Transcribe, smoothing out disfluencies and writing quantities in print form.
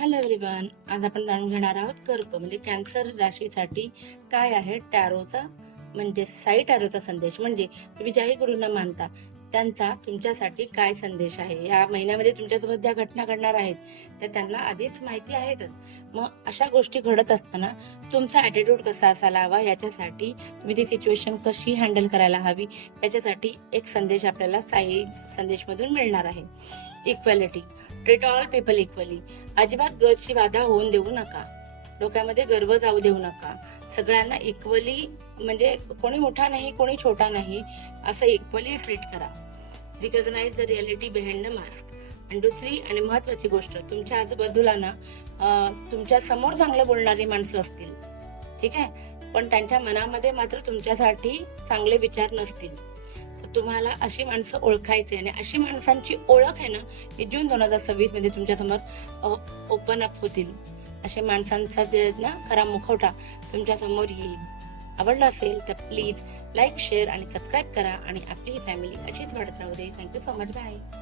Hello everyone, आज आपण जाणून घेणार आहोत कर्क म्हणजे कॅन्सर राशीसाठी काय आहे टॅरोचा म्हणजे साई टॅरोचा संदेश. म्हणजे तुम्ही ज्याही गुरूंना मानता त्यांचा तुमच्यासाठी काय संदेश आहे. या महिन्यामध्ये तुमच्यासोबत ज्या घटना घडणार आहेत त्या त्यांना आधीच माहिती आहेतच. मग अशा गोष्टी घडत असताना तुमचा ॲटिट्यूड कसा असायला हवा, याच्यासाठी तुम्ही ती सिच्युएशन कशी हँडल करायला हवी, याच्यासाठी एक संदेश आपल्याला साई संदेशमधून मिळणार आहे. Equality, treat all people equally. अजिबात गटची बाधा होऊन देऊ नका, डोक्यामध्ये गर्व जाऊ देऊ नका. सगळ्यांना इक्वली म्हणजे कोणी मोठा नाही कोणी छोटा नाही असं इक्वली ट्रीट करा. Recognise the reality behind the mask. आणि दुसरी आणि महत्वाची गोष्ट, तुमच्या आजूबाजूला ना तुमच्या समोर चांगलं बोलणारी माणसं असतील, ठीक आहे, पण त्यांच्या मनामध्ये मात्र तुमच्यासाठी चांगले विचार नसतील. तुम्हाला अशी माणसं ओळखायचे आणि अशी माणसांची ओळख आहे ना, ही जून 2026 मध्ये तुमच्या समोर ओपन अप होतील. अशा माणसांचा ना खरा मुखवटा तुमच्या समोर येईल. आवडला असेल तर प्लीज लाईक, शेअर आणि सबस्क्राईब करा आणि आपली ही फॅमिली अशीच वाढत राहू दे. Thank you so much. बाय.